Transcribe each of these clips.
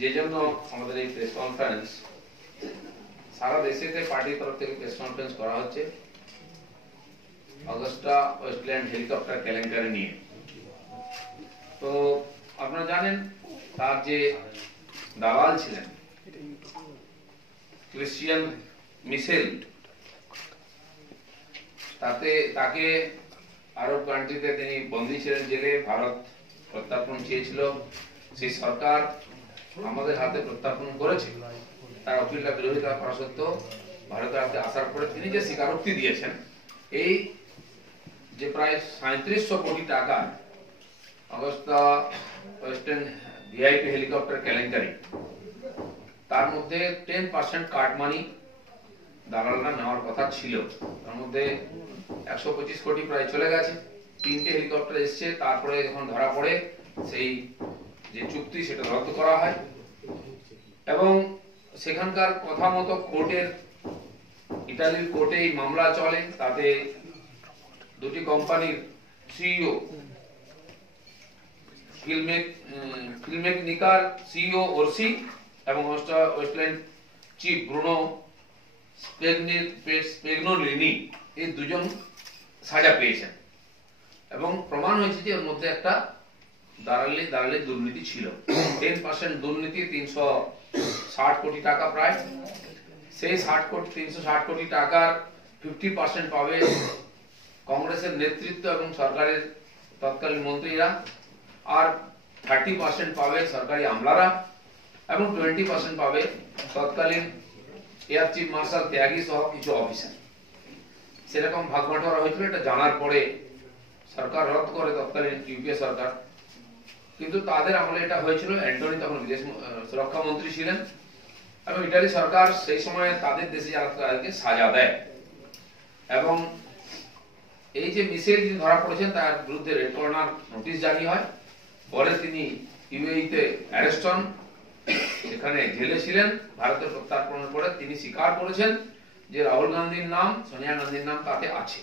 যে জন্য আমাদের এই প্রেস কনফারেন্স, সারা দেশেতে পার্টির তরফ থেকে প্রেস কনফারেন্স করা হচ্ছে অগস্টা ওয়েস্টল্যান্ড হেলিকপ্টার কেলেঙ্কারি নিয়ে। তো আপনারা জানেন তার যে দালাল ছিলেন ক্রিশ্চিয়ান মিশেল, তাকে আরব কান্ট্রিতে তিনি বন্দী ছিলেন জেলে। ভারত প্রত্যার্পণ চেয়েছিল, সেই সরকার আমাদের হাতে প্রত্যার্পণ করেছে। তার অপিলটা বিরোধিতা করা সত্ত্বেও ভারতের হাতে আসার পরে তিনি যে স্বীকারোক্তি দিয়েছেন, এই যে প্রায় 3700 কোটি টাকা অগস্টা ওয়েস্টার্ন ভিআইপি হেলিকপ্টার কেলেঙ্কারি, তার মধ্যে 10% কাটমানি দালালরা নেওয়ার কথা ছিল। তার মধ্যে 125 কোটি প্রায় চলে গেছে। 3টে হেলিকপ্টার এসছে, তারপরে যখন ধরা পড়ে সেই যে চুক্তি সেটা রদ করা হয় এবং সেখানকার কথা মতো ইটালির কোর্টে এই মামলা চলে। তাতে দুটি কোম্পানির সিইও, ফিল্মেকনিকার সিইও ওরসি এবং ওয়েস্টল্যান্ড চিফ ব্রুনো স্পেগনোলিনি, এই দুজন সাজা পেয়েছেন এবং প্রমাণ হয়েছে যে এর মধ্যে একটা দালালি দুর্নীতি ছিল। 10% দুর্নীতি, 360 কোটি টাকা প্রায়। সেই 360 কোটি টাকার 50% পাবে কংগ্রেসের নেতৃত্ব এবং সরকারের তৎকালীন মন্ত্রীরা, আর 30% পাবে সরকারি আমলারা এবং 20% পাবে তৎকালীন এয়ার চিফ মার্শাল ত্যাগী সহ কিছু অফিসার। সেরকম ভাগবাটোয়ারা হয়েছিল। এটা জানার পরে সরকার রদ করে তৎকালীন ইউপিএ সরকার, কিন্তু তাদের আমলে এটা হয়েছিল। অ্যান্টনি তখন বিদেশ সুরক্ষা মন্ত্রী ছিলেন এবং ইটালি সরকার সেই সময় তাদের দেশে যারা তাদেরকে সাজা দেয় এবং এই যে মিশেল যিনি ধরা পড়েছেন তার বিরুদ্ধে রেড কর্নার নোটিশ জারি হয়। পরে তিনি ইউএইতে অ্যারেস্ট হন, এখানে জেলে ছিলেন। ভারতের প্রত্যার্পণের পরে তিনি স্বীকার করেছেন যে রাহুল গান্ধীর নাম, সোনিয়া গান্ধীর নাম তাতে আছে,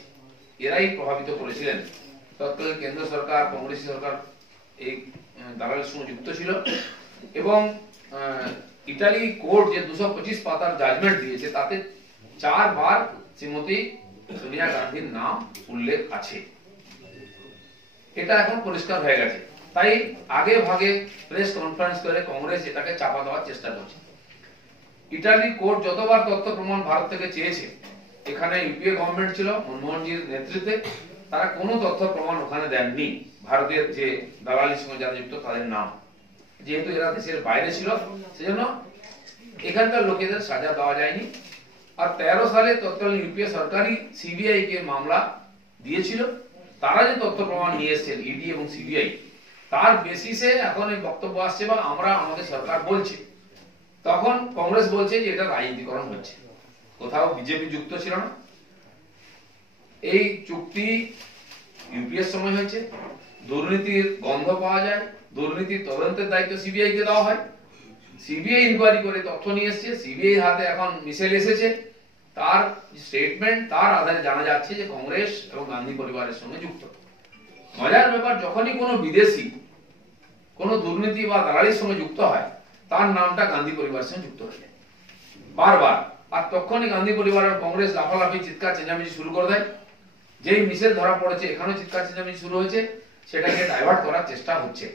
এরাই প্রভাবিত করেছিলেন। তৎকালীন কেন্দ্র সরকার, কংগ্রেস সরকার এই দালালের সঙ্গে যুক্ত ছিল এবং ইটালি কোর্ট যে 225 পাতার জাজমেন্ট দিয়েছে তাতে 4 বার শ্রীমতী সোনিয়া গান্ধীর নাম উল্লেখ আছে। এটা এখন পরিষ্কার হয়ে গেছে। তাই আগে ভাগে প্রেস কনফারেন্স করে কংগ্রেস এটাকে চাপা দেওয়ার চেষ্টা করছে। ইটালি কোর্ট যতবার তথ্য প্রমাণ ভারত থেকে চেয়েছে, এখানে ইউপিএ গভর্নমেন্ট ছিল মনমোহনজির নেতৃত্বে, তারা কোনো তথ্য প্রমাণ ওখানে দেননি ভারতের যে দালালির সঙ্গে যারা যুক্ত তাদের নাম। যেহেতু এরা দেশের বাইরে ছিল সেজন্য এখানকার লোকেদের সাজা দেওয়া যায়নি। আর 13 সালে তৎকালীন ইউপিএ সরকারই সিবিআই কে মামলা দিয়েছিল। তারা যে তথ্য প্রমাণ নিয়ে এসেছেন ইডি এবং সিবিআই, তার বেসিসে এখন এই বক্তব্য আসছে বা আমাদের সরকার বলছে। তখন কংগ্রেস বলছে যে এটা রাজনীতিকরণ হচ্ছে, কোথাও বিজেপি যুক্ত ছিল না। এই চুক্তি ইউপিএর সময় হয়েছে, দুর্নীতির গন্ধ পাওয়া যায়, দুর্নীতির তদন্তের দায়িত্ব সিবিআই কে দেওয়া হয়। সিবিআই ইনকোয়ারি করে তথ্য নিয়ে এসেছে, সিবিআই হাতে এখন মিশেল এসেছে, তার স্টেটমেন্ট, তার আধারে জানা যাচ্ছে যে কংগ্রেস এবং গান্ধী পরিবারের সঙ্গে যুক্ত। মজার ব্যাপার, যখনই কোনো বিদেশি কোনো দুর্নীতি বা দালালির সঙ্গে যুক্ত হয়, তার নামটা গান্ধী পরিবারের সঙ্গে যুক্ত হয়ে যায় বারবার। আর তখনই গান্ধী পরিবারের কংগ্রেস লাফালাফি চিৎকার চেঁচামেচি শুরু করে দেয়। যেই মিশেল ধরা পড়েছে, এখানেও চিৎকার চেঁচামেচি শুরু হয়েছে, সেটাকে ডাইভার্ট করার চেষ্টা হচ্ছে।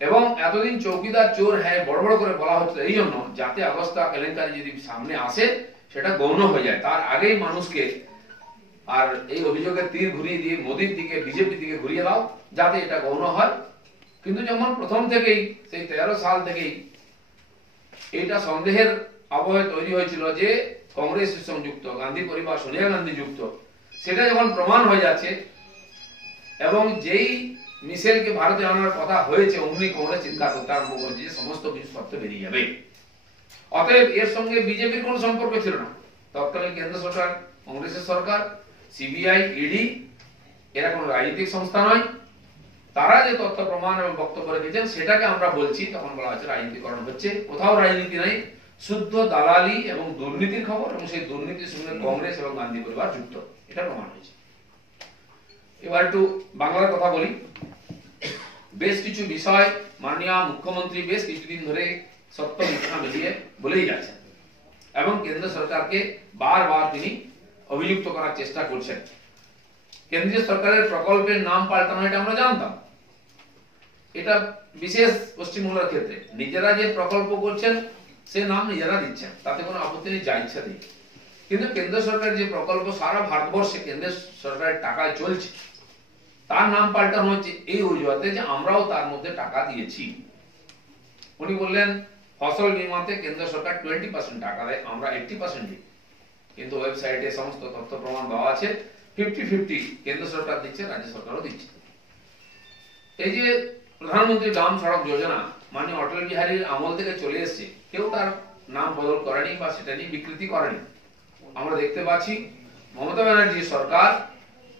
এবং এতদিন চৌকিদার চোর হ্যাঁ বড় বড় করে বলা হচ্ছে এই জন্য, যাতে অগস্টা কেলেঙ্কারি যদি সামনে আসে সেটা গৌণ হয়ে যায়। তার আগেই মানুষকে আর এই অভিযোগের তীর ঘুরিয়ে দিয়ে মোদির দিকে, বিজেপির দিকে ঘুরিয়ে দাও, যাতে এটা গৌণ হয়। কিন্তু যেমন প্রথম থেকেই সেই 13 সাল থেকেই এটা সন্দেহের আবহে তৈরি হয়েছিল যে কংগ্রেসের সঙ্গে যুক্ত, গান্ধী পরিবার, সোনিয়া গান্ধী যুক্ত, সেটা যখন প্রমাণ হয়ে যাচ্ছে এবং যেই মিশেলকে ভারতে আনার কথা হয়েছে, অমনি কংগ্রেস চিৎকার করতে আরম্ভ করেছে যে সমস্ত কিছু সত্য বেরিয়ে যাবে। অতএব এর সঙ্গে বিজেপির কোনো সম্পর্ক ছিল না। তৎকালীন কেন্দ্র সরকার, কংগ্রেসের সরকার, সিবিআই, ইডি এরা কোনো রাজনৈতিক সংস্থা নয়। তারা যে তথ্য প্রমাণ এবং বক্তব্য রেখেছেন সেটাকে আমরা বলছি, তখন বলা হচ্ছে রাজনীতিকরণ হচ্ছে। কোথাও রাজনীতি নাই, শুদ্ধ দালালি এবং দুর্নীতির খবর, এবং সেই দুর্নীতির সঙ্গে কংগ্রেস এবং গান্ধী পরিবার যুক্ত, এটা প্রমাণ হয়েছে। এবার একটু বাংলার কথা বলি। বেশ কিছু বিষয় মাননীয় মুখ্যমন্ত্রী বেশ কিছুদিন ধরে সত্য মিথ্যা মিলিয়ে বলেই যাচ্ছেন এবং কেন্দ্র সরকারকে বারবার তিনি অভিযুক্ত করার চেষ্টা করছেন। কেন্দ্রীয় সরকারের প্রকল্পের নাম পাল্টানো এটা আমরা জানতাম, এটা বিশেষ পশ্চিমবাংলার ক্ষেত্রে নিজেরা যে প্রকল্প করছেন সে নাম নিজেরা দিচ্ছেন, তাতে কোনো আপত্তি নেই, যা ইচ্ছা দিই। কিন্তু কেন্দ্র সরকারের যে প্রকল্প সারা ভারতবর্ষে কেন্দ্র সরকারের টাকায় চলছে, তার নাম পাল্টানো হচ্ছে এই অজুহাতে যে আমরাও তার মধ্যে টাকা দিয়েছি। উনি বললেন ফসল বীমাতে কেন্দ্র সরকার 20% টাকা দেয়, আমরা 80% দিই, কিন্তু ওয়েবসাইটে সমস্ত তথ্য প্রমাণ দেওয়া আছে 50-50 কেন্দ্র সরকার দিচ্ছে, রাজ্য সরকারও দিচ্ছে। এই যে প্রধানমন্ত্রী গ্রাম সড়ক যোজনা মাননীয় অটল বিহারীর আমল থেকে চলে এসেছে, কেউ তার নাম বদল করেনি বা সেটা নিয়ে বিকৃতি করেনি। আমরা দেখতে পাচ্ছি মমতা ব্যানার্জির সরকার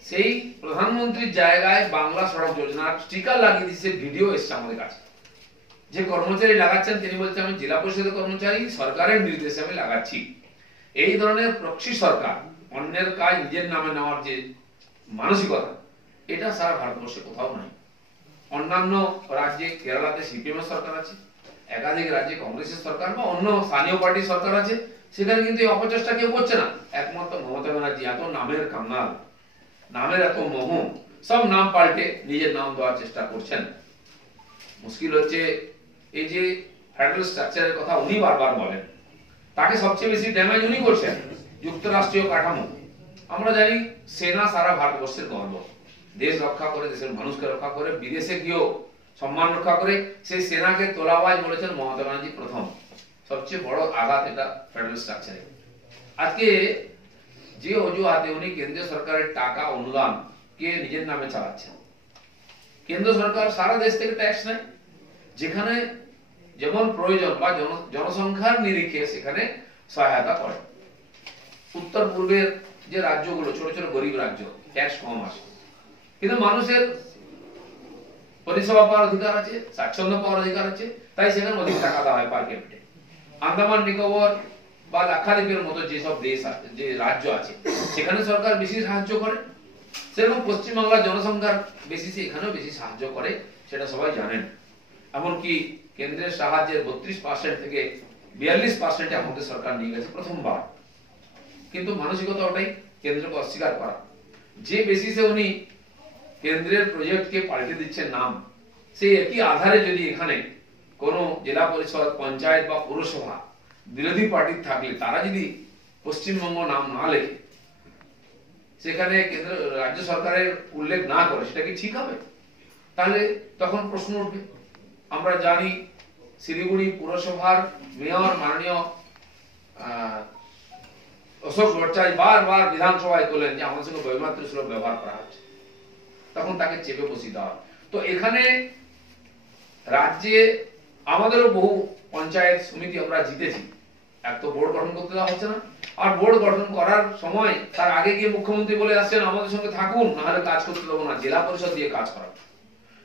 সেই প্রধানমন্ত্রীর জায়গায় বাংলা সড়ক যোজনার স্টিকার লাগিয়ে দিচ্ছে, ভিডিও এসছে আমাদের কাছে। যে কর্মচারী লাগাচ্ছেন তিনি বলছেন আমি জেলা পরিষদের কর্মচারী, সরকারের নির্দেশে আমি লাগাচ্ছি। এই ধরনের প্রক্সি সরকার, অন্যের কাজ নিজের নামে নেওয়ার যে মানসিকতা, এটা সারা ভারতবর্ষে কোথাও নাই। অন্যান্য রাজ্যে কেরালাতে সিপিএম এর সরকার আছে, একাধিক রাজ্যে কংগ্রেসের সরকার বা অন্য স্থানীয় পার্টির সরকার আছে, সেখানে কিন্তু এই অপচেষ্টা কেউ করছে না। একমাত্র মমতা ব্যানার্জি এত নামের কাঙ্গাল, নামের এত মোহ, সব নাম পাল্টে নিজের নাম দেওয়ার চেষ্টা করছেন। মুশকিল হচ্ছে এই যে ফেডারেল স্ট্রাকচারের কথা উনি বারবার বলেন, তাকে সবচেয়ে বেশি ড্যামেজ উনি করছেন, যুক্তরাষ্ট্রীয় কাঠামো। আমরা জানি সেনা সারা ভারতবর্ষের গর্ব, দেশ রক্ষা করে, দেশের মানুষকে রক্ষা করে, বিদেশে গিয়েও সম্মান রক্ষা করে। সেই সেনাকে তোলাবাজ বলেছেন মমতা ব্যানার্জি প্রথম। সবচেয়ে বড় আঘাত এটা ফেডারেল স্ট্রাকচারে। আজকে যে অজুহাতে উনি কেন্দ্রীয় সরকারের টাকা অনুদান কে নিজের নামে চালাচ্ছেন, কেন্দ্র সরকার সারা দেশ থেকে ট্যাক্স নেয়, যেখানে যেমন প্রয়োজন বা জনসংখ্যার নিরিখে সেখানে সহায়তা করে। উত্তর পূর্বের যে রাজ্যগুলো ছোট ছোট গরিব রাজ্য, ট্যাক্স কম আসে, কিন্তু মানুষের পরিষেবা পাওয়ার অধিকার আছে, স্বাচ্ছন্দ্য পাওয়ার অধিকার আছে, তাই সেখানে অধিক টাকা দেওয়া হয় পার ক্যাপিটে। আন্দামান নিকোবর বা লাক্ষাদ্বীপের মতো যেসব দেশ আছে, যে রাজ্য আছে, সেখানে সরকার বেশি সাহায্য করে। সেরকম পশ্চিমবাংলার জনসংখ্যার বেসিসে এখানেও বেশি সাহায্য করে, সেটা সবাই জানেন। এমনকি কেন্দ্রের সাহায্যের 32% থেকে 42% আমাদের সরকার নিয়ে গেছে প্রথমবার। কিন্তু মানসিকতা ওটাই, কেন্দ্রকে অস্বীকার করা। যে বেসিসে উনি কেন্দ্রের প্রজেক্টকে পাল্টে দিচ্ছেন নাম, সেই একই আধারে যদি এখানে কোনো জেলা পরিষদ, পঞ্চায়েত বা পৌরসভা বিরোধী পার্টির থাকলে তারা যদি পশ্চিমবঙ্গ নাম না লেখে, সেখানে কেন্দ্র রাজ্য সরকারের উল্লেখ না করে, সেটা কি ঠিক হবে? তাহলে তখন প্রশ্ন উঠবে। আমরা জানি শিলিগুড়ি পুরসভার মেয়র মাননীয় অশোক ভট্টাচার্য বারবার বিধানসভায় তোলেন যে আমাদের সঙ্গে বৈমাত্র সুলভ ব্যবহার করা হচ্ছে, তখন তাকে চেপে বসিয়ে দেওয়া। তো এখানে রাজ্যে আমাদেরও বহু পঞ্চায়েত সমিতি আমরা জিতেছি, এক তো বোর্ড গঠন করতে দেওয়া হচ্ছে না, আর বোর্ড গঠন করার সময় তার আগে গিয়ে মুখ্যমন্ত্রী বলে আসছেন আমাদের সঙ্গে থাকুন, নাহলে কাজ করতে দেবো না, জেলা পরিষদ দিয়ে কাজ করা।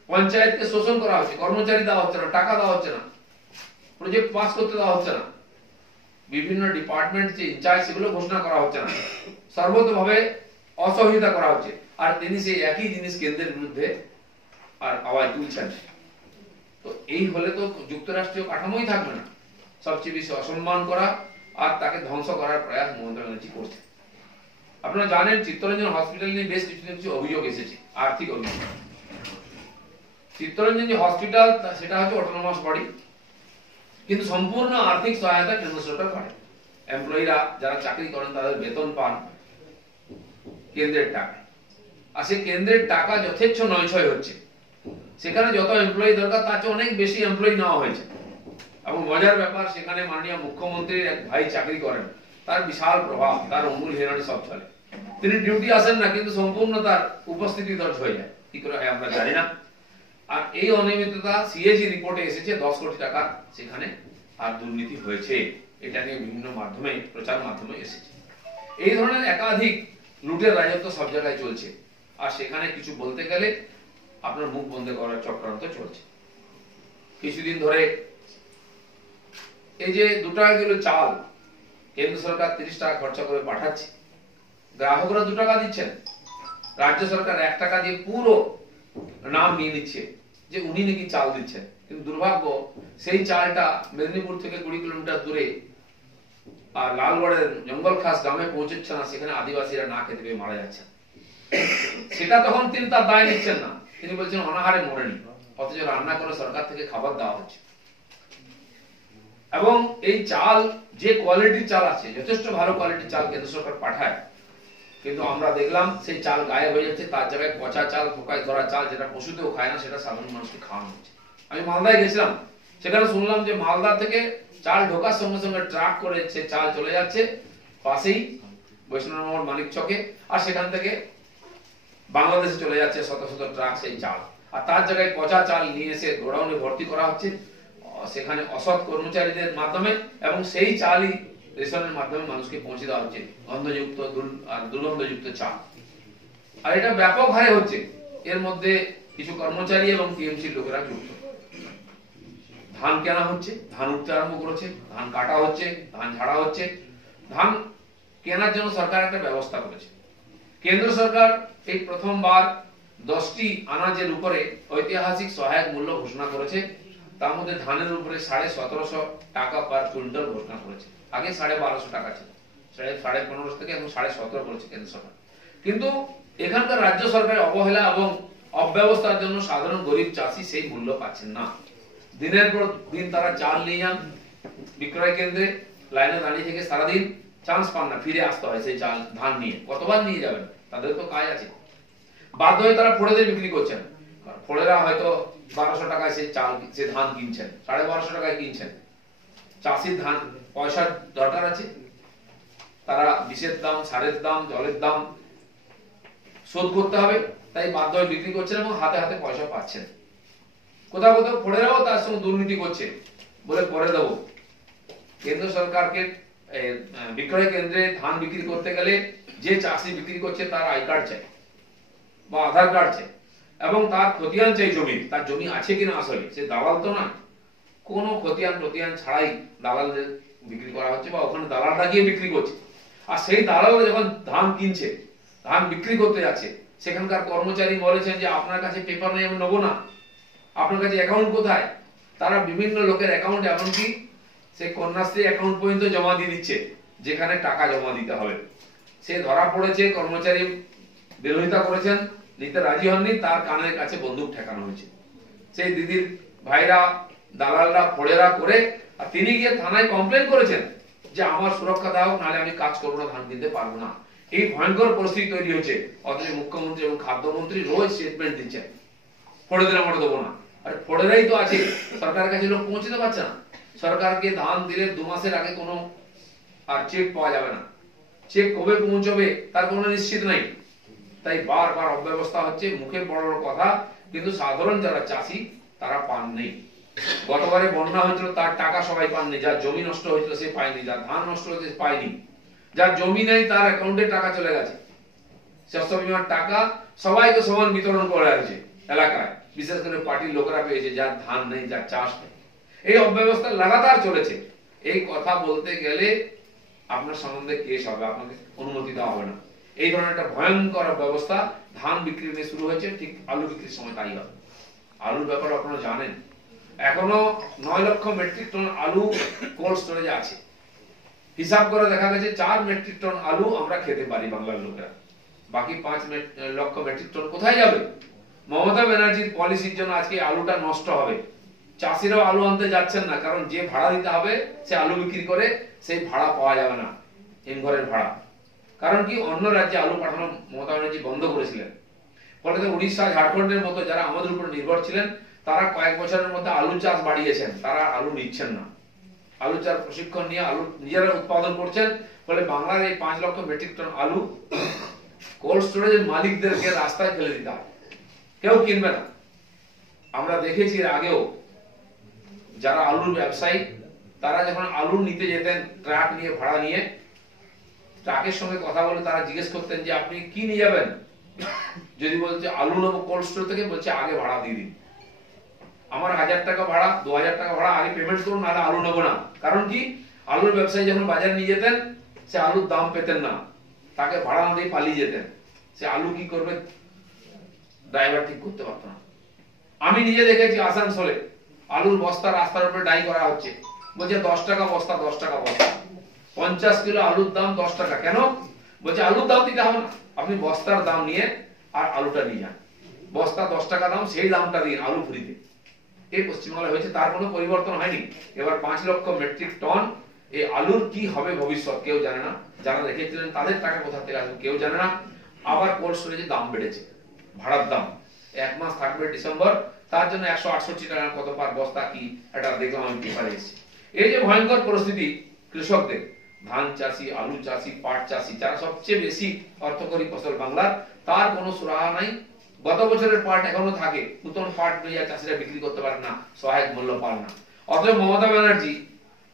পঞ্চায়েতকে শোষণ করা হচ্ছে, কর্মচারী দেওয়া হচ্ছে না, টাকা দেওয়া হচ্ছে না, প্রজেক্ট পাস করতে দেওয়া হচ্ছে না, বিভিন্ন ডিপার্টমেন্ট যে ইনচার্জ সেগুলো ঘোষণা করা হচ্ছে না, সর্বতভাবে অসহযোগিতা করা হচ্ছে। আর তিনি সেই একই জিনিস কেন্দ্রের বিরুদ্ধে আর আওয়াজ তুলছেন। তো এই হলে তো যুক্তরাষ্ট্রীয় কাঠামোই থাকবে না, সবচেয়ে বেশি অসম্মান করা আর তাকে ধ্বংস করার প্রয়াস মমতা ব্যানার্জি করছে। আপনারা জানেন চিত্তরঞ্জন হসপিটাল নিয়ে বেশ কিছু অভিযোগ এসেছে, আর্থিক অভিযোগ। চিত্তরঞ্জন যে হসপিটাল সেটা হচ্ছে অটোনমাস বডি, কিন্তু সম্পূর্ণ আর্থিক সহায়তা কেন্দ্র সরকার করে। এমপ্লয়িরা যারা চাকরি করেন তাদের বেতন পান কেন্দ্রের টাকায়, আর সেই কেন্দ্রের টাকা যথেচ্ছ নয়ছয় হচ্ছে। সেখানে যত এমপ্লয়ি দরকার তার চেয়ে অনেক বেশি এমপ্লয়ি নেওয়া হয়েছে। এবং মজার ব্যাপার, সেখানে মাননীয় মুখ্যমন্ত্রীর এক ভাই চাকরি করেন, তার বিশাল প্রভাব, তার অমূল হিরানি সব চলে। তিনি ডিউটি আসেন না, কিন্তু সম্পূর্ণ তার উপস্থিতি দর্জ হয়ে যায়। কি করে হয় আমরা জানি না। আর এই অনিয়মিততা সিএজি রিপোর্টে এসেছে 10 কোটি টাকা সেখানে আর দুর্নীতি হয়েছে, এটা নিয়ে বিভিন্ন মাধ্যমে প্রচার মাধ্যমে এসেছে। এই ধরনের একাধিক লুটের রাজত্ব সব জায়গায় চলছে, আর সেখানে কিছু বলতে গেলে আপনার মুখ বন্ধ করার চক্রান্ত চলছে। কিছুদিন ধরে এই যে 2 টাকা কিলো চাল কেন্দ্র সরকার 30 টাকা খরচা করে পাঠাচ্ছে, গ্রাহকরা 2 টাকা দিচ্ছেন, রাজ্য সরকার 1 টাকা দিয়ে পুরো নাম নিয়ে নিচ্ছে যে উনি নাকি চাল দিচ্ছেন, কিন্তু দুর্ভাগ্য সেই চালটা মেদিনীপুর থেকে 20 কিলোমিটার দূরে আর লালগড়ের জঙ্গল খাস গ্রামে পৌঁছচ্ছে না, সেখানে আদিবাসীরা না খেতে পেয়ে মারা যাচ্ছে। সেটা তখন তিনি তার দায় নিচ্ছেন না, তিনি বলছেন অনাহারে মরেনি, অথচ রান্না করে সরকার থেকে খাবার দেওয়া হচ্ছে। এবং এই চাল যে কোয়ালিটির চাল আছে, যথেষ্ট ভালো কোয়ালিটির চাল কেন্দ্র সরকার পাঠায়, কিন্তু আমরা দেখলাম সেই চাল গায়েব হয়ে যাচ্ছে, তার জায়গায় পচা চাল, পোকায় ধরা চাল, যেটা পশুতেও খায় না, সেটা সাধারণ মানুষকে খাওয়ানো হচ্ছে। আমি মালদায় গেছিলাম, সেখানে শুনলাম যে মালদা থেকে চাল ঢোকার সঙ্গে সঙ্গে ট্রাক করে সে চাল চলে যাচ্ছে পাশেই বৈষ্ণব মোড় মানিক চকে, আর সেখান থেকে বাংলাদেশে চলে যাচ্ছে শত শত ট্রাক সেই চাল, আর তার জায়গায় পচা চাল নিয়ে এসে গোডাউনে ভর্তি করা হচ্ছে সেখানে অসৎ কর্মচারীদের মাধ্যমে, এবং সেই চালই রেশনের মাধ্যমে মানুষকে পৌঁছে দেওয়া হচ্ছে, গন্ধযুক্ত আর দুর্গন্ধযুক্ত চাল। আর এটা ব্যাপক হারে হচ্ছে, এর মধ্যে কিছু কর্মচারী এবং টিএমসির লোকেরা যুক্ত। ধান কেনা হচ্ছে, ধান উঠতে আরম্ভ করেছে, ধান কাটা হচ্ছে, ধান ঝাড়া হচ্ছে। ধান কেনার জন্য সরকার একটা ব্যবস্থা করেছে। কেন্দ্র সরকার এই প্রথমবার 10টি আনাজের উপরে ঐতিহাসিক সহায়ক মূল্য ঘোষণা করেছে। তার মধ্যে ধানের উপরে 1750 টাকা পার কুইন্টাল ঘোষণা করেছে। আগে 1250 টাকা ছিল, 15.5 থেকে এখন 17.5 করেছে কেন্দ্র সরকার। কিন্তু এখানকার রাজ্য সরকারের অবহেলা এবং অব্যবস্থার জন্য সাধারণ গরিব চাষি সেই মূল্য পাচ্ছেন না। দিনের পর দিন তারা চাল নিয়ে যান বিক্রয় কেন্দ্রে, লাইনে দাঁড়িয়ে থেকে সারাদিন চান্স পান না, ফিরে আসতে হয় সেই চাল ধান নিয়ে। কতবার নিয়ে যাবেন, তাদের তো কাজ আছে। বাধ্য হয়ে তারা ফোড়েদের বিক্রি করছেন, ফোড়েরা হয়তো 1200 টাকায় সেই চাল সে ধান কিনছেন, 1250 টাকায় কিনছেন। চাষির ধান পয়সার দরকার আছে, তারা বিষের দাম, সারের দাম, জলের দাম শোধ করতে হবে, তাই বাধ্য হয়ে বিক্রি করছেন এবং হাতে হাতে পয়সা পাচ্ছেন। কোথাও কোথাও ফোড়েরাও তার সঙ্গে দুর্নীতি করছে, বলে পরে দেবো। কেন্দ্র সরকারকে বিক্রয় কেন্দ্রে ধান বিক্রি করতে গেলে যে চাষি বিক্রি করছে তার আই কার্ড চাই বা আধার কার্ড চাই, এবং তার খতিয়ান চাই জমি, তার জমি আছে কিনা আসলে, সে দালাল তো না। কোনো খতিয়ান ছাড়াই দালালদের বিক্রি করা হচ্ছে, বা ওখানে দালালরা গিয়ে বিক্রি করছে। আর সেই দালালরা যখন ধান কিনছে, ধান বিক্রি করতে যাচ্ছে, সেখানকার কর্মচারী বলেছেন যে আপনার কাছে পেপার নেই, আমি নেবো না, আপনার কাছে অ্যাকাউন্ট কোথায়? তারা বিভিন্ন লোকের অ্যাকাউন্ট, এমনকি সেই কন্যাশ্রী অ্যাকাউন্ট পর্যন্ত জমা দিয়ে দিচ্ছে, যেখানে টাকা জমা দিতে হবে। সে ধরা পড়েছে, কর্মচারী বিরোধিতা করেছেন, নিতে রাজি হননি, তার কানের কাছে বন্দুক ঠেকানো হয়েছে। সেই দিদির ভাইরা, দালালরা, ফোড়েরা করে, আর তিনি গিয়ে থানায় কমপ্লেন করেছেন যে আমার সুরক্ষা দাও, নাহলে আমি কাজ করবো না, ধান কিনতে পারবো না। এই ভয়ঙ্কর পরিস্থিতি তৈরি হয়েছে। অথচ মুখ্যমন্ত্রী এবং খাদ্যমন্ত্রী রোজ স্টেটমেন্ট দিচ্ছেন ফোড়েদের আমরা দেবো না। আর ফোড়েরাই তো আছে, সরকারের কাছে লোক পৌঁছতে পারছে না। সরকারকে ধান দিলে 2 মাসের আগে কোনো আর চেক পাওয়া যাবে না, চেক কবে পৌঁছবে তার কোনো নিশ্চিত নাই। তাই বারবার অব্যবস্থা হচ্ছে, মুখে বড় বড় কথা, কিন্তু সাধারণ যারা চাষি তারা পান নেই। গতবারে বন্যা হয়েছিল, তার টাকা সবাই পাননি। যার জমি নষ্ট হয়েছিল সে পায়নি, যার ধান নষ্ট হয়েছে পায়নি, যার জমি নেই তার অ্যাকাউন্টে টাকা চলে গেছে। শস্য বীমার টাকা সবাইকে সমান বিতরণ করা হয়েছে এলাকায়, বিশেষ করে পার্টির লোকেরা পেয়েছে, যার ধান নেই, যার চাষ নেই। এই অব্যবস্থা লাগাতার চলেছে। এই কথা বলতে গেলে আপনার সম্বন্ধে কেস হবে, আপনাকে অনুমতি দেওয়া হবে না। এই ধরনের একটা ভয়ঙ্কর ব্যবস্থা ধান বিক্রি নিয়ে শুরু হয়েছে, ঠিক আলু বিক্রির সময় তাই হবে। আলুর ব্যাপারে আপনারা জানেন, এখনো 9 লক্ষ মেট্রিক টন আলু কোল্ড স্টোরেজে আছে। হিসাব করে দেখা গেছে 4 মেট্রিক টন আলু আমরা খেতে পারি বাংলার লোকেরা, বাকি 5 লক্ষ মেট্রিক টন কোথায় যাবে? মমতা ব্যানার্জির পলিসির জন্য আজকে আলুটা নষ্ট হবে। চাষিরাও আলু আনতে যাচ্ছেন না, কারণ যে ভাড়া দিতে হবে সে আলু বিক্রি করে, সেই ভাড়া পাওয়া যাবে না, হিমঘরের ভাড়া। কারণ কি, অন্য রাজ্যে আলু পাঠানো মমতা ব্যানার্জি বন্ধ করেছিলেন। ফলে উড়িষ্যা, ঝাড়খণ্ডের মতো যারা আমাদের উপর নির্ভর ছিলেন, তারা কয়েক বছরের মধ্যে আলু চাষ বাড়িয়েছেন, তারা আলু নিচ্ছেন না। আলু চাষ প্রশিক্ষণ নিয়ে আলু নিজেরা উৎপাদন করছেন। ফলে বাংলার এই 5 লক্ষ মেট্রিক টন আলু কোল্ড স্টোরেজের মালিকদেরকে রাস্তায় ফেলে দিতে হবে, কেউ কিনবে না। আমরা দেখেছি এর আগেও, যারা আলুর ব্যবসায়ী তারা যখন আলু নিতে যেতেন ট্রাক নিয়ে, ভাড়া নিয়ে, ট্রাকের সঙ্গে কথা বলে তারা জিজ্ঞেস করতেন যে আপনি কি নিয়ে যাবেন। যদি বলছে আলু নেবো কোল্ড স্টোর থেকে, বলছে আগে ভাড়া দিয়ে দিন, আমার 1000 টাকা ভাড়া, 2000 টাকা ভাড়া আগে পেমেন্ট করুন, নাহলে আলু নেবো না। কারণ কি, আলুর ব্যবসায়ী যখন বাজারে নিয়ে যেতেন, সে আলুর দাম পেতেন না, তাকে ভাড়া না দিয়ে পালিয়ে যেতেন। সে আলু কি করবে ড্রাইভার ঠিক করতে পারত না। আমি নিজে দেখেছি আসানসোলে আলুর বস্তা রাস্তার উপরে ডাই করা হচ্ছে, বলছে 10 টাকা বস্তা, 10 টাকা বস্তা। 50 কিলো আলুর দাম 10 টাকা। কেন? বলছে আলুর দাম দিতে হবে না, আপনি বস্তার দাম নিয়ে আর আলুটা নিয়ে যান। বস্তা 10 টাকা দাম, সেই দামটা দিন আলু ফ্রিতে। এই পশ্চিমবাংলায় হয়েছে, তার কোনো পরিবর্তন হয়নি। এবার 5 লক্ষ মেট্রিক টন এই আলুর কি হবে ভবিষ্যৎ কেউ জানে না। যারা রেখেছিলেন তাদের টাকা কোথা থেকে আসবে কেউ জানে না। আবার কোল্ড স্টোরেজে দাম বেড়েছে, ভাড়ার দাম 1 মাস থাকবে ডিসেম্বর, তার জন্য 168 টাকা কত পার বস্তা কি এটা দেখলাম আমি পেপারে এসেছে। এই যে ভয়ঙ্কর পরিস্থিতি কৃষকদের, ধান চাষি, আলু চাষি, পাট চাষি, যারা সবচেয়ে বেশি অর্থকরী ফসল বাংলার, তার কোনো সুরাহা নাই। গত বছরের পাট এখনো থাকে, নতুন পাট নিয়ে চাষিরা বিক্রি করতে পারে না, সহায়ক মূল্য পান না। অথচ মমতা ব্যানার্জি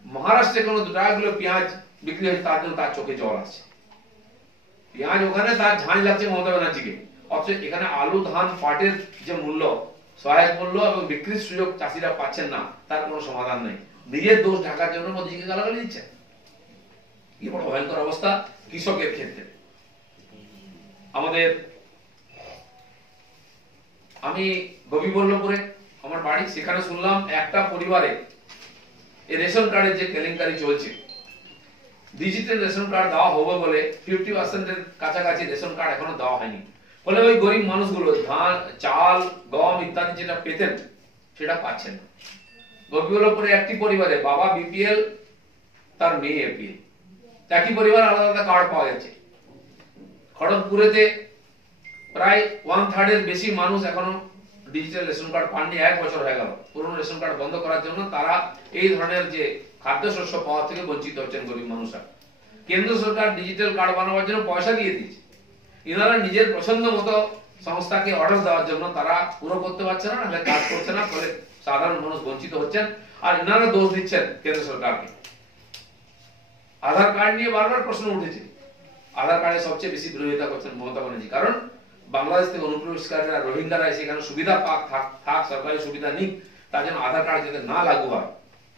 মহারাষ্ট্রে কোনো 2 টাকা কিলো পেঁয়াজ বিক্রি হয়েছে, তার জন্য তার চোখে জল আসছে। পেঁয়াজ ওখানে তার ঝাঁঝ লাগছে মমতা ব্যানার্জিকে, অথচ এখানে আলু, ধান, পাটের যে মূল্য, সহায়ক মূল্য এবং বিক্রির সুযোগ চাষিরা পাচ্ছেন না, তার কোনো সমাধান নেই। নিজের দোষ ঢাকার জন্য মোদীকে গালাগালি দিচ্ছে। কি বড় ভয়ঙ্কর অবস্থা কৃষকের ক্ষেত্রে। আমাদের, আমি গোপীবল্লভপুরে আমার বাড়ি, সেখানে শুনলাম একটা পরিবারে এই রেশন কার্ডের যে কেলেঙ্কারি চলছে, ডিজিটাল রেশন কার্ড দেওয়া হবে বলে 50% এর কাছাকাছি রেশন কার্ড এখনো দেওয়া হয়নি। বলে ওই গরিব মানুষগুলো ধান, চাল, গম ইত্যাদি যেটা পেতেন সেটা পাচ্ছেন না। গোপীবল্লভপুরে একটি পরিবারে বাবা বিপিএল, তার মেয়ে এপিএল, একই পরিবার আলাদা আলাদা কার্ড পাওয়া যাচ্ছে। খড়গপুরেতে প্রায় 1/3 এর বেশি মানুষ এখনো ডিজিটাল রেশন কার্ড পাননি। 1 বছর হয়ে গেল পুরনো রেশন কার্ড বন্ধ করার জন্য। তারা এই ধরনের যে খাদ্যশস্য পাওয়া থেকে বঞ্চিত হচ্ছেন গরিব মানুষরা। কেন্দ্র সরকার ডিজিটাল কার্ড বানাবার জন্য পয়সা দিয়ে দিচ্ছে, এনারা নিজের পছন্দ মতো সংস্থাকে অর্ডার দেওয়ার জন্য তারা পুরো করতে পারছে না, কাজ করছে না, ফলে সাধারণ মানুষ বঞ্চিত হচ্ছেন। আর এনারা দোষ দিচ্ছেন কেন্দ্র সরকারকে। আধার কার্ড নিয়ে বারবার প্রশ্ন উঠেছে, আধার কার্ডে সবচেয়ে বেশি বিরোধিতা করছেন মমতা ব্যানার্জি। কারণ বাংলাদেশ থেকে অনুপ্রবেশকারীরা, রোহিঙ্গারা এসে এখানে সুবিধা পাক, থাক সরকারি সুবিধা নিক, তার জন্য আধার কার্ড যাতে না লাগু হয়,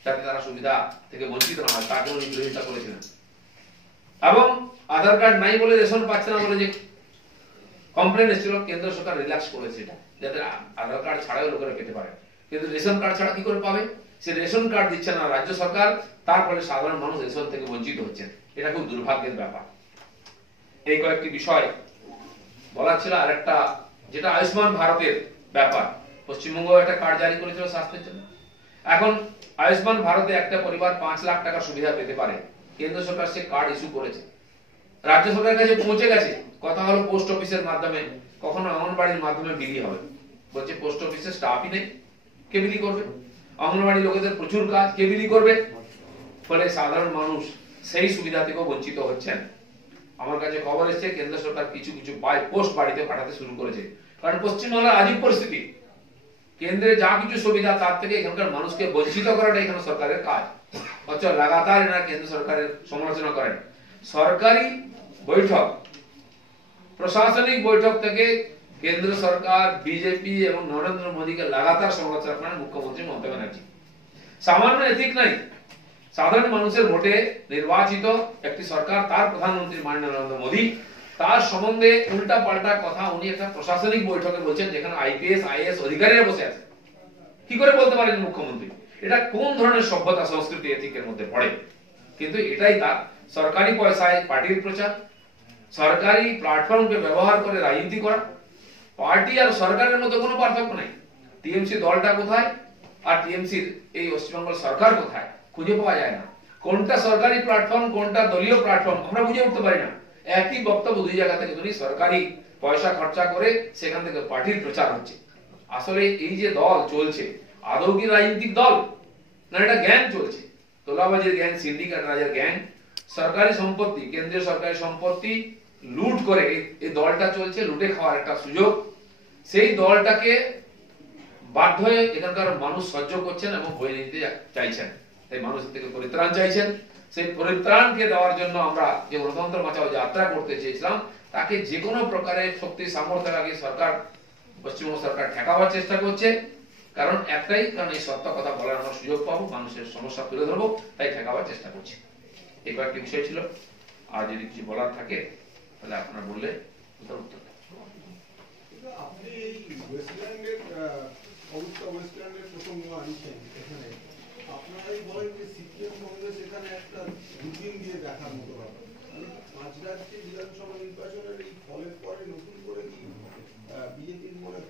যাতে তারা সুবিধা থেকে বঞ্চিত না হয়, তার জন্য বিরোধিতা করেছিলেন। এবং আধার কার্ড নাই বলে রেশন পাচ্ছে না বলে যে কমপ্লেন এসেছিল, কেন্দ্র সরকার রিল্যাক্স করেছে এটা, যাতে আধার কার্ড ছাড়াও লোকেরা পেতে পারে। কিন্তু রেশন কার্ড ছাড়া কি করে পাবে? সে রেশন কার্ড দিচ্ছে না রাজ্য সরকার, তার ফলে সাধারণ মানুষ রেশন থেকে বঞ্চিত হচ্ছেন। এটা খুব দুর্ভাগ্যের ব্যাপার। এই কয়েকটি বিষয় বলা ছিল। আর একটা যেটা আয়ুষ্মান ভারতের ব্যাপার, পশ্চিমবঙ্গ একটা কার্ড জারি করেছিল স্বাস্থ্যের জন্য। এখন আয়ুষ্মান ভারতে একটা পরিবার 5 লাখ টাকার সুবিধা পেতে পারে। কেন্দ্র সরকার সে কার্ড ইস্যু করেছে, রাজ্য সরকারের কাছে পৌঁছে গেছে। কথা হলো পোস্ট অফিসের মাধ্যমে, কখনো অঙ্গনবাড়ির মাধ্যমে বিলি হবে। বলছে পোস্ট অফিসে স্টাফই নেই, কে বিলি করবে? অঙ্গনবাড়ি লোকেদের প্রচুর কাজ, কে বিলি করবে? ফলে সাধারণ মানুষ সেই সুবিধা থেকেও বঞ্চিত হচ্ছেন। আমার কাছে খবর এসেছে কেন্দ্র সরকার কিছু কিছু বাই পোস্ট বাড়িতে পাঠাতে শুরু করেছে। কারণ পশ্চিমবাংলার আজীব পরিস্থিতি, কেন্দ্রে যা কিছু সুবিধা তার থেকে এখানকার মানুষকে বঞ্চিত করাটা এখানে সরকারের কাজ। অথচ লাগাতার এরা কেন্দ্র সরকারের সমালোচনা করেন। সরকারি বৈঠক, প্রশাসনিক বৈঠক থেকে কেন্দ্র সরকার, বিজেপি এবং নরেন্দ্র মোদীকে লাগাতার সমালোচনা করেন মুখ্যমন্ত্রী মমতা ব্যানার্জি। সামান্য এথিক নাই, সাধারণ মানুষের ভোটে নির্বাচিত একটি সরকার, তার প্রধানমন্ত্রী মাননীয় নরেন্দ্র মোদী, তার সম্বন্ধে উল্টা পাল্টা কথা উনি একটা প্রশাসনিক বৈঠকে বলছেন, যেখানে আইপিএস আইএএস অধিকারীরা বসে আছে। কি করে বলতে পারেন মুখ্যমন্ত্রী? এটা কোন ধরনের সভ্যতা, সংস্কৃতি, এথিকের মধ্যে পড়ে? কিন্তু এটাই তার সরকারি পয়সায় পার্টির প্রচার, সরকারি প্ল্যাটফর্মকে ব্যবহার করে রাজনীতি করা। পার্টি আর সরকারের মধ্যে কোনো পার্থক্য নাই। টিএমসি দলটা কোথায় আর টিএমসির এই পশ্চিমবঙ্গ সরকার কোথায় খুঁজে পাওয়া যায় না। কোনটা সরকারি প্ল্যাটফর্ম, কোনটা দলীয় প্ল্যাটফর্ম, আমরা বুঝে উঠতে পারি না। একই বক্তব্য দুই জায়গা থেকে ধরি, সরকারি পয়সা খরচা করে সেখান থেকে পার্টির প্রচার হচ্ছে। আসলে এই যে দল চলছে, আদৌ কি রাজনৈতিক দল না এটা গ্যাং চলছে? তোলাবাজির গ্যাং, সিন্ডিকেট রাজের গ্যাং, সরকারি সম্পত্তি, কেন্দ্রীয় সরকারি সম্পত্তি লুট করে এই দলটা চলছে। লুটে খাওয়ার একটা সুযোগ, সেই দলটাকে বাধ্য হয়ে এখানকার মানুষ সহ্য করছেন এবং বয়ে নিতে চাইছেন। তাই মানুষ থেকে পরিত্রাণ চাইছেন। সেই পরিত্রাণকে দেওয়ার জন্য আমরা যে গণতন্ত্র বাঁচাও যাত্রা করতে চেয়েছিলাম, তাকে যে কোনো প্রকারের শক্তি সামর্থ্য লাগে সরকার, পশ্চিমবঙ্গ সরকার ঠেকাবার চেষ্টা করছে। কারণ একটাই, কারণ এই সত্য কথা বলার আমরা সুযোগ পাবো, মানুষের সমস্যা তুলে ধরবো, তাই ঠেকাবার চেষ্টা করছি। এই কয়েকটি বিষয় ছিল। আর যদি কিছু বলার থাকে তাহলে আপনারা বললে উত্তর। আপনি এই ওয়েস্টল্যান্ডের অবস্থা ওয়েস্টার্নের প্রসঙ্গ আনছেন এখানে, আপনারাই বলেন যে সিপিএম কংগ্রেস এখানে একটা রুটিন দিয়ে দেখার মতো ব্যাপার। মানে 5 রাজ্যে বিধানসভা নির্বাচনের এই ফলের পরে নতুন করে কি বিজেপির মনে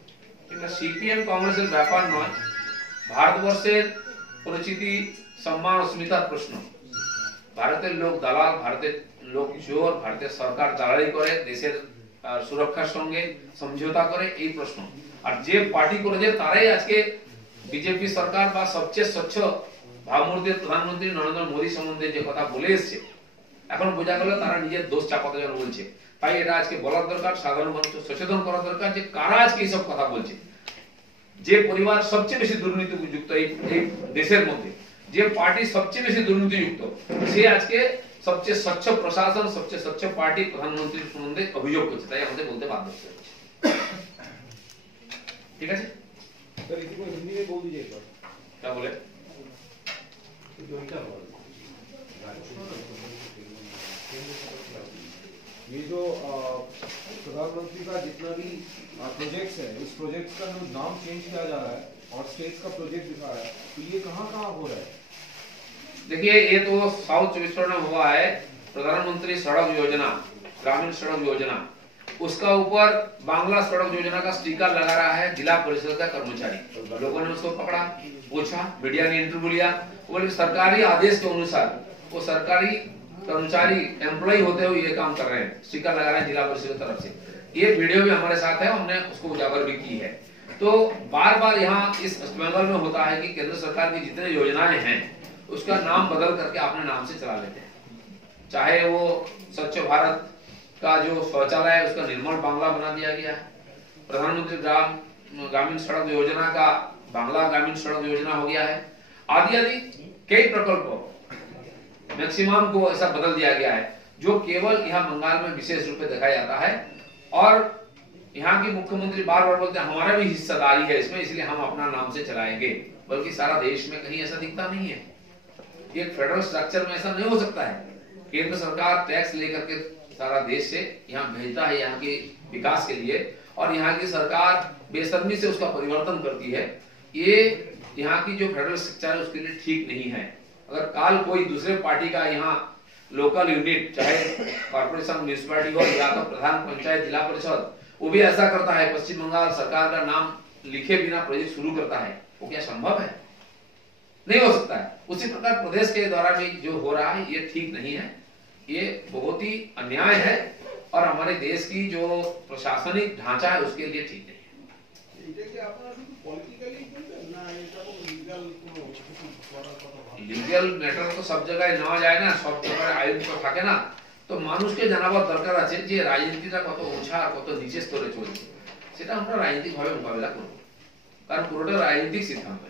এটা সিপিএম কংগ্রেসের ব্যাপার নয়, ভারতবর্ষের পরিচিতি সম্মান অস্মিতার প্রশ্ন। ভারতের লোক দালাল, ভারতের লোক চোর, ভারতের সরকার দালালি করে, দেশের সুরক্ষার সঙ্গে সমঝোতা করে, এই প্রশ্ন। আর যে পার্টি করেছে তারাই আজকে বিজেপি সরকার বা সবচেয়ে স্বচ্ছ ভাবমূর্তির প্রধানমন্ত্রী নরেন্দ্র মোদী সম্বন্ধে যে কথা বলে এসছে, এখন বোঝা গেল তারা নিজের দোষ চাপাতে যেন বলছে। তাই এটা আজকে বলার দরকার, সাধারণ মানুষকে সচেতন করা দরকার যে কারা আজকে এইসব কথা বলছে। যে পরিবার সবচেয়ে বেশি দুর্নীতিযুক্ত এই দেশের মধ্যে, যে পার্টি সবচেয়ে বেশি দুর্নীতিযুক্ত, সে আজকে সবচেয়ে স্বচ্ছ প্রশাসন, সবচেয়ে স্বচ্ছ পার্টি প্রধানমন্ত্রীর সম্বন্ধে অভিযোগ করছে। তাই আমাদের বলতে বাধ্য হচ্ছে। ঠিক আছে, हिंदी में बोल दीजिए एक बार। क्या बोले? ये जो प्रधानमंत्री का जितना भी प्रोजेक्ट्स है, उस प्रोजेक्ट्स का जो नाम चेंज किया जा रहा है और स्टेट्स का प्रोजेक्ट दिखा रहा है, तो ये कहाँ हो रहा है? देखिए, ये तो साउथ 24 में हुआ है प्रधानमंत्री सड़क योजना, ग्रामीण सड़क योजना, उसका ऊपर बांग्ला सड़क योजना का स्टिकर लगा रहा है जिला परिषद का कर्मचारी। लोगों ने उसको पकड़ा, पूछा, मीडिया ने इंटरव्यू लिया, बोले सरकारी आदेश के अनुसार वो सरकारी कर्मचारी एम्प्लॉय होते हुए ये काम कर रहे हैं, स्टिकर लगा रहे हैं जिला परिषद की तरफ से। ये वीडियो भी हमारे साथ है, हमने उसको उजागर भी की है। तो बार बार यहाँ इस वेस्ट बंगाल में होता है कि केंद्र सरकार की जितने योजनाएं हैं उसका नाम बदल करके अपने नाम से चला लेते हैं। चाहे वो स्वच्छ भारत का जो शौचालय है उसका निर्मल बांग्ला बना दिया गया है, प्रधानमंत्री ग्रामीण सड़क योजना का बांग्ला ग्रामीण सड़क योजना हो गया है, आदि आदि कई प्रकल्पों मैक्सिमम को ऐसा बदल दिया गया है, जो केवल यहाँ बंगाल में विशेष रूप से देखा जाता है। और यहाँ की मुख्यमंत्री बार बार बोलते हैं हमारा भी हिस्सेदारी है इसमें, इसलिए हम अपना नाम से चलाएंगे, बल्कि सारा देश में कहीं ऐसा दिखता नहीं है। एक फेडरल स्ट्रक्चर में ऐसा नहीं हो सकता है। केंद्र सरकार टैक्स लेकर के सारा देश से यहाँ भेजता है यहाँ के विकास के लिए, और यहाँ की सरकार बेशर्मी से उसका परिवर्तन करती है। ये यहाँ की जो फेडरल स्ट्रक्चर है उसके लिए ठीक नहीं है। अगर काल कोई दूसरे पार्टी का यहाँ लोकल यूनिट, चाहे कॉर्पोरेशन म्यूनिसिपैलिटी हो या तो प्रधान पंचायत जिला परिषद, वो भी ऐसा करता है, पश्चिम बंगाल सरकार का नाम लिखे बिना प्रोजेक्ट शुरू करता है, वो क्या संभव है? नहीं हो सकता है। उसी प्रकार प्रदेश के द्वारा भी जो हो रहा है ये ठीक नहीं है, ये बहुत ही अन्याय है, और हमारे देश की जो प्रशासनिक ढांचा है उसके लिए ठीक नहीं है। লিগ্যাল ম্যাটার তো সব জায়গায় নেওয়া যায় না, সব জায়গায় আইন তো থাকে না। তো মানুষকে জানাবার দরকার আছে যে রাজনীতিটা কত ওঝা আর কত নিচে স্তরে চলছে, সেটা আমরা রাজনৈতিক ভাবে মোকাবিলা করব, কারণ পুরোটা রাজনৈতিক সিদ্ধান্ত।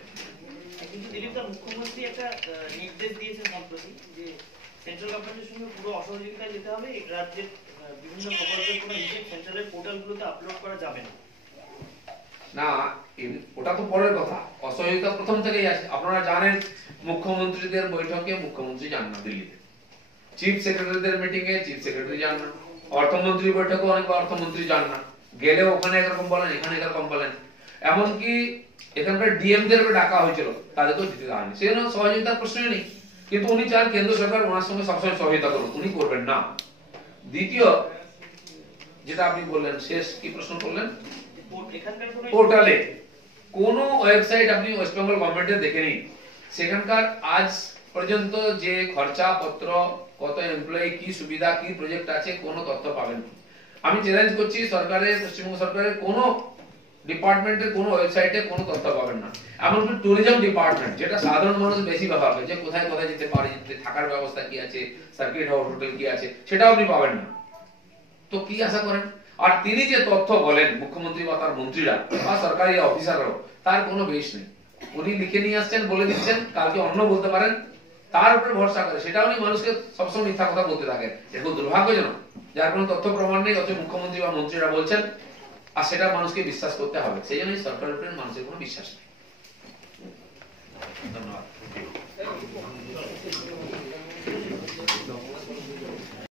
কিন্তু দিলীপ দা, মুখ্যমন্ত্রী একটা নির্দেশ দিয়েছেন সম্প্রতি যে সেন্ট্রাল গভর্নমেন্টের সঙ্গে পুরো অসহযোগিতায় যেতে হবে, রাজ্যের বিভিন্ন প্রকল্পের কোনো হিসেব সেন্ট্রালের পোর্টালগুলোতে আপলোড করা যাবে না। না, ওটা তো পরের কথা, অসহযোগিতা প্রথম থেকেই আছে। আপনারা জানেন মুখ্যমন্ত্রীদের বৈঠকে মুখ্যমন্ত্রী যান না দিল্লিতে, চিফ সেক্রেটারিদের মিটিং এ চিফ সেক্রেটারি যান না, অর্থমন্ত্রী বৈঠকে অনেক অর্থমন্ত্রী যান না, গেলে ওখানে একরকম বলেন এখানে একরকম বলেন। এমনকি এখানকার ডিএমদের ডাকা হয়েছিল, তাদেরকেও দিতে দেওয়া হয়নি। সেজন্য সহযোগিতার প্রশ্নই নেই। কিন্তু উনি চান কেন্দ্র সরকার ওনার সঙ্গে সবসময় সহযোগিতা করুন, উনি করবেন না। দ্বিতীয় যেটা আপনি বললেন, শেষ কি প্রশ্ন করলেন, পোর্টালে কোন ওয়েবসাইট আপনি ওয়েস্ট বেঙ্গল গভর্নমেন্টের দেখে নিন, সেখানকার আজ পর্যন্ত যে খরচাপত্র, কত এমপ্লয়ি, কি সুবিধা, কি প্রজেক্ট আছে, কোনো তথ্য পাবেন না। আমি চ্যালেঞ্জ করছি সরকারের, পশ্চিমবঙ্গ সরকারের কোনো ডিপার্টমেন্টের কোনো ওয়েবসাইটে কোনো তথ্য পাবেন না। এমনকি ট্যুরিজম ডিপার্টমেন্ট, যেটা সাধারণ মানুষ বেশি ব্যবহার করে, যে কোথায় কোথায় যেতে পারে, থাকার ব্যবস্থা কি আছে, সার্কিট হাউস হোটেল কি আছে, সেটাও আপনি পাবেন না। তো কি আশা করেন? আর তিনি যে তথ্য বলেন, মুখ্যমন্ত্রী বা তার মন্ত্রীরা বা সরকারি অফিসাররাও, তার কোনো বেশ নেই। উনি লিখে নিয়ে আসছেন, বলে দিচ্ছেন, কালকে অন্য বলতে পারেন, তার উপরে ভরসা করে, সেটা উনি মানুষকে সবসময় মিথ্যা কথা বলতে থাকেন। এটা দুর্ভাগ্যজনক, যার কোনো তথ্য প্রমাণ নেই, অথচ মুখ্যমন্ত্রী বা মন্ত্রীরা বলছেন, আর সেটা মানুষকে বিশ্বাস করতে হবে। সেই জন্যই সরকারের উপরে মানুষের কোনো বিশ্বাস নেই। ধন্যবাদ।